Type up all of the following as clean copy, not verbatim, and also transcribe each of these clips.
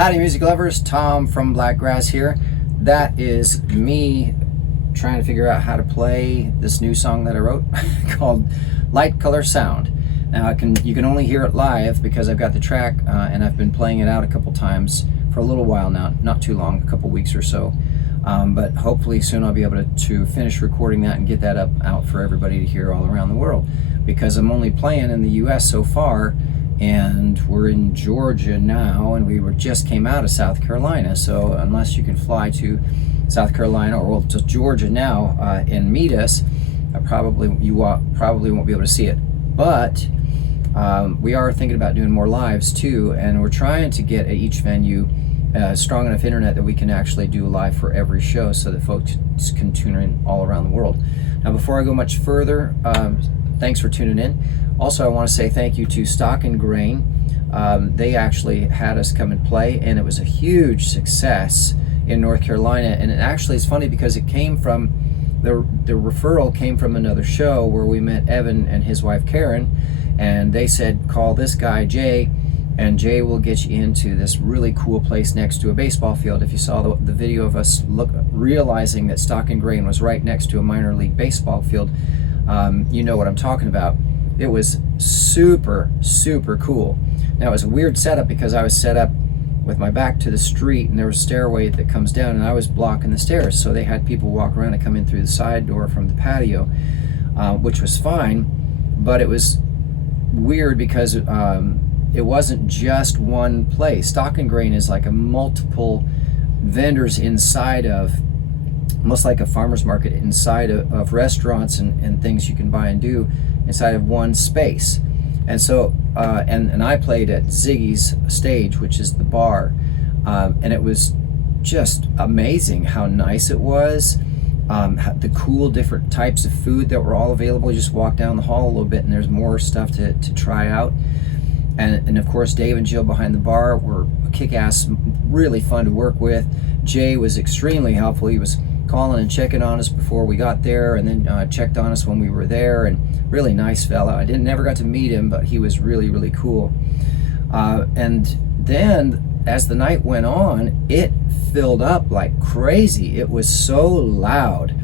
Howdy music lovers, Tom from Blakgraz here. That is me trying to figure out how to play this new song that I wrote called Light Color Sound. Now you can only hear it live because I've got the track and I've been playing it out a couple times for a little while now, not too long, a couple weeks or so. But hopefully soon I'll be able to finish recording that and get that out for everybody to hear all around the world, because I'm only playing in the US so far, and we're in Georgia now, and we just came out of South Carolina. So unless you can fly to South Carolina or to Georgia now and meet us, you probably won't be able to see it. But we are thinking about doing more lives too, and we're trying to get at each venue strong enough internet that we can actually do live for every show, so that folks can tune in all around the world. Now, before I go much further, thanks for tuning in. Also, I want to say thank you to Stock and Grain. They actually had us come and play, and it was a huge success in North Carolina. And it actually is funny because it came from the referral came from another show where we met Evan and his wife Karen, and they said call this guy Jay, and Jay will get you into this really cool place next to a baseball field. If you saw the video of us realizing that Stock and Grain was right next to a minor league baseball field, you know what I'm talking about. It was super, super cool. Now, it was a weird setup because I was set up with my back to the street, and there was a stairway that comes down, and I was blocking the stairs. So they had people walk around and come in through the side door from the patio, which was fine. But it was weird because it wasn't just one place. Stock and Grain is like a multiple vendors inside of, almost like a farmer's market inside of restaurants and things you can buy and do inside of one space. And so and I played at Ziggy's stage, which is the bar, and it was just amazing how nice it was, the cool different types of food that were all available. You just walk down the hall a little bit and there's more stuff to try out. And of course, Dave and Jill behind the bar were kick-ass, really fun to work with. Jay was extremely helpful. He was calling and checking on us before we got there, and then checked on us when we were there, and really nice fella. I never got to meet him, but he was really, really cool. And then as the night went on, it filled up like crazy. It was so loud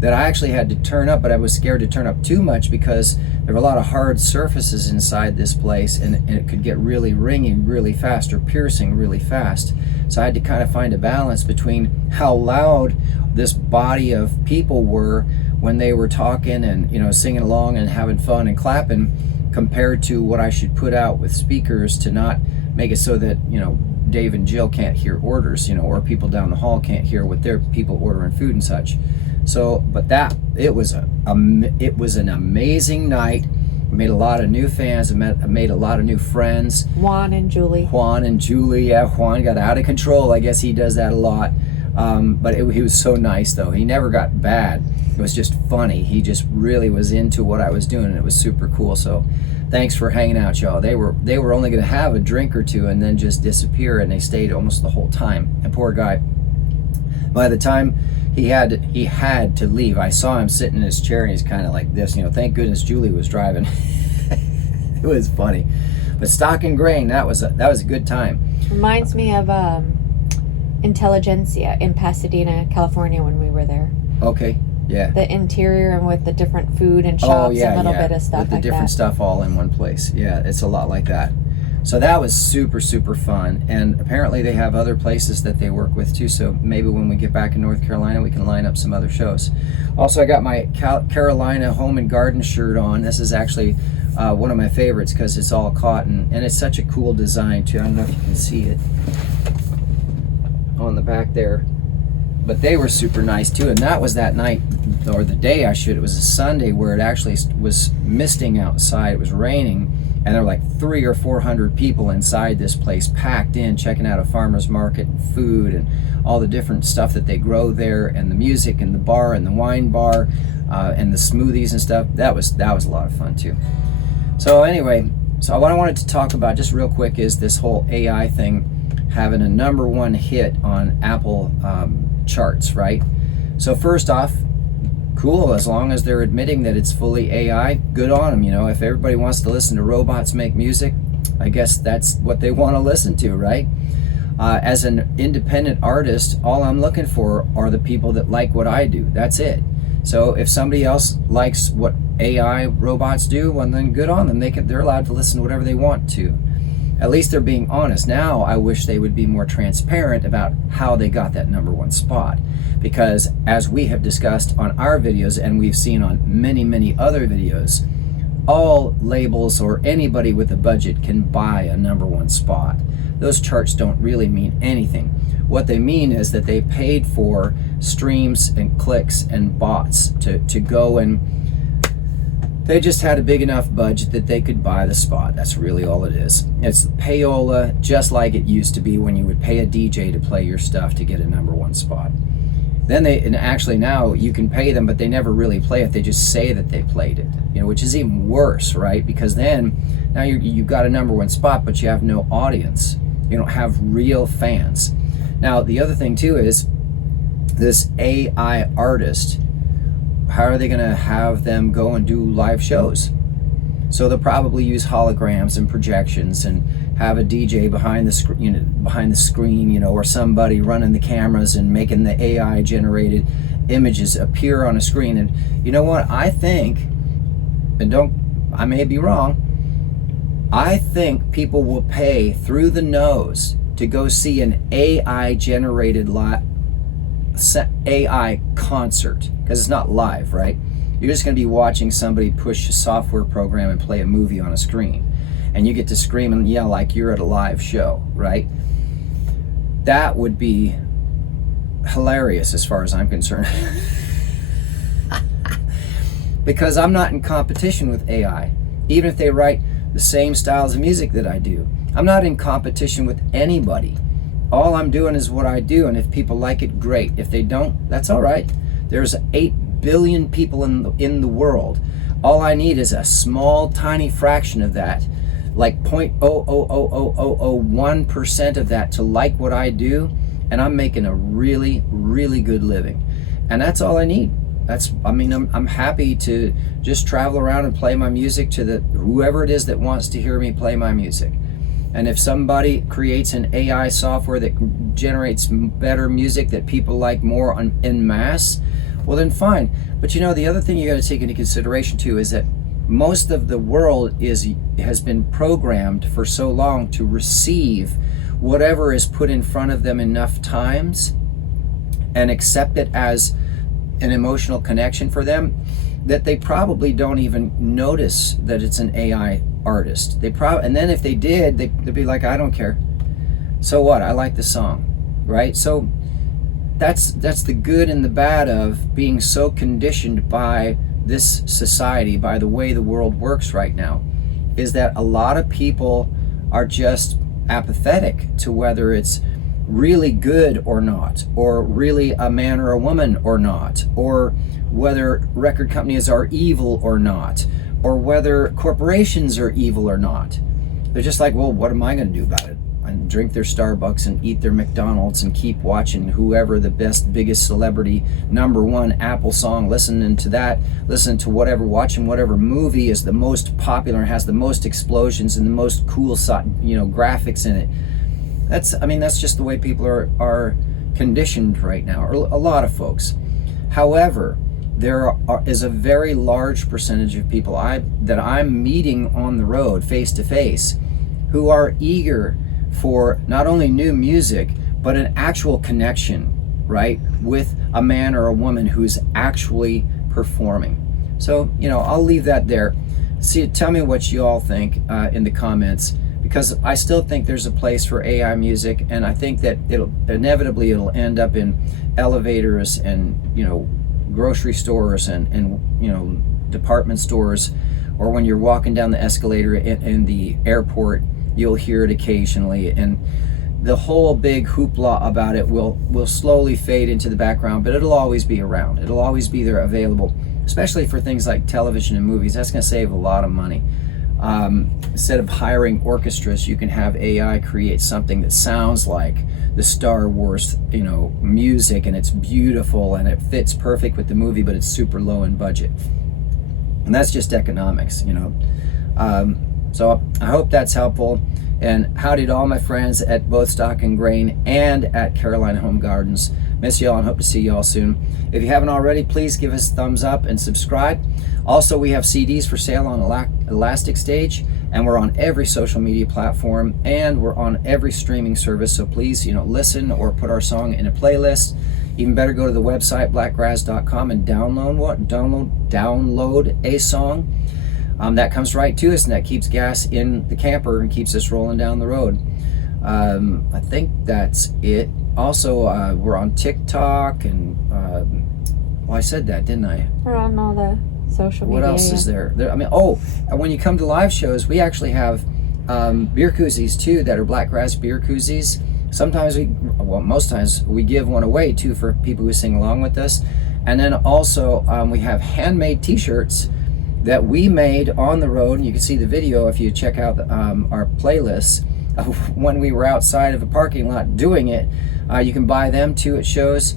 that I actually had to turn up, but I was scared to turn up too much because there were a lot of hard surfaces inside this place, and it could get really ringing really fast or piercing really fast. So I had to kind of find a balance between how loud this body of people were when they were talking and singing along and having fun and clapping, compared to what I should put out with speakers to not make it so that Dave and Jill can't hear orders, or people down the hall can't hear what their people ordering food and such. So, but it was an amazing night. We made a lot of new fans. I made a lot of new friends. Juan and Julie, yeah. Juan got out of control. I guess he does that a lot. But he was so nice, though. He never got bad. It was just funny. He just really was into what I was doing, and it was super cool. So thanks for hanging out, y'all. They were only going to have a drink or two and then just disappear, and they stayed almost the whole time. And poor guy, by the time he had to leave, I saw him sitting in his chair, and he's kind of like this. Thank goodness Julie was driving. It was funny. But Stock and Grain, that was a good time. reminds me of Intelligentsia in Pasadena, California, when we were there. Okay, yeah. The interior and with the different food and shops and a little bit of stuff with the like different that. stuff all in one place. Yeah, it's a lot like that. So that was super, super fun. And apparently they have other places that they work with too. So maybe when we get back in North Carolina, we can line up some other shows. Also, I got my Carolina Home and Garden shirt on. This is actually one of my favorites because it's all cotton, and it's such a cool design too. I don't know if you can see it on the back there. But they were super nice too, and that was that night, or the day it was a Sunday, where it actually was misting outside. It was raining, and there were like 300 or 400 people inside this place, packed in, checking out a farmer's market and food and all the different stuff that they grow there, and the music and the bar and the wine bar and the smoothies and stuff. That was a lot of fun too. So anyway, so what I wanted to talk about just real quick is this whole AI thing having a #1 hit on Apple charts, right? So first off, cool, as long as they're admitting that it's fully AI, good on them. If everybody wants to listen to robots make music, I guess that's what they want to listen to, right? As an independent artist, all I'm looking for are the people that like what I do. That's it. So if somebody else likes what AI robots do, well, then good on them. They're allowed to listen to whatever they want to. At least they're being honest. Now I wish they would be more transparent about how they got that #1 spot. Because as we have discussed on our videos, and we've seen on many, many other videos, all labels or anybody with a budget can buy a #1 spot. Those charts don't really mean anything. What they mean is that they paid for streams and clicks and bots to go, and they just had a big enough budget that they could buy the spot. That's really all it is. It's payola, just like it used to be when you would pay a DJ to play your stuff to get a #1 spot. And actually now you can pay them, but they never really play it. They just say that they played it, which is even worse, right? Because then now you've got a #1 spot, but you have no audience. You don't have real fans. Now, the other thing too is this AI artist, how are they going to have them go and do live shows? So they'll probably use holograms and projections and have a DJ behind the screen, or somebody running the cameras and making the AI generated images appear on a screen. And you know what? I think, I may be wrong, I think people will pay through the nose to go see an AI generated AI concert, because it's not live, right? You're just going to be watching somebody push a software program and play a movie on a screen, and you get to scream and yell like you're at a live show, right? That would be hilarious as far as I'm concerned. Because I'm not in competition with AI. Even if they write the same styles of music that I do, I'm not in competition with anybody. All I'm doing is what I do, and if people like it, great. If they don't, that's all right. There's 8 billion people in the world. All I need is a small, tiny fraction of that, like 0.0000001% of that to like what I do, and I'm making a really, really good living. And that's all I need. I'm happy to just travel around and play my music to whoever it is that wants to hear me play my music. And if somebody creates an AI software that generates better music that people like more en masse, well then fine. But the other thing you got to take into consideration too is that most of the world has been programmed for so long to receive whatever is put in front of them enough times and accept it as an emotional connection for them, that they probably don't even notice that it's an AI artist. And then if they did, they'd be like, I don't care. So what? I like the song, right? So that's the good and the bad of being so conditioned by this society, by the way the world works right now, is that a lot of people are just apathetic to whether it's really good or not, or really a man or a woman or not, or whether record companies are evil or not, or whether corporations are evil or not. They're just like, well, what am I going to do about it? And drink their Starbucks and eat their McDonald's and keep watching whoever the biggest celebrity, #1 Apple song, listening to that, listening to whatever, watching whatever movie is the most popular and has the most explosions and the most cool, graphics in it. That's just the way people are conditioned right now, or a lot of folks. However, there is a very large percentage of people that I'm meeting on the road face to face who are eager for not only new music, but an actual connection, right, with a man or a woman who's actually performing. So, I'll leave that there. Tell me what you all think in the comments, because I still think there's a place for AI music, and I think that it'll inevitably end up in elevators and grocery stores and department stores, or when you're walking down the escalator in the airport, you'll hear it occasionally, and the whole big hoopla about it will slowly fade into the background, but it'll always be around. It'll always be there available, especially for things like television and movies. That's going to save a lot of money. Instead of hiring orchestras, you can have AI create something that sounds like the Star Wars, music, and it's beautiful and it fits perfect with the movie, but it's super low in budget. And that's just economics, So I hope that's helpful. And howdy to all my friends at both Stock and Grain and at Carolina Home Gardens. Miss y'all and hope to see y'all soon. If you haven't already, please give us a thumbs up and subscribe. Also, we have CDs for sale on Elastic Stage, and we're on every social media platform, and we're on every streaming service. So please, listen or put our song in a playlist. Even better, go to the website blakgraz.com and download a song. That comes right to us, and that keeps gas in the camper and keeps us rolling down the road. I think that's it. Also, we're on TikTok, and I said that, didn't I? We're on all the social media. What else is there? When you come to live shows, we actually have beer koozies too that are Blakgraz beer koozies. Sometimes most times we give one away too for people who sing along with us. And then also we have handmade t-shirts that we made on the road. And you can see the video if you check out our playlists of when we were outside of a parking lot doing it. You can buy them too at shows.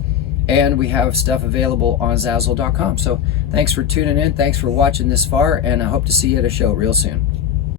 And we have stuff available on Zazzle.com. So thanks for tuning in. Thanks for watching this far. And I hope to see you at a show real soon.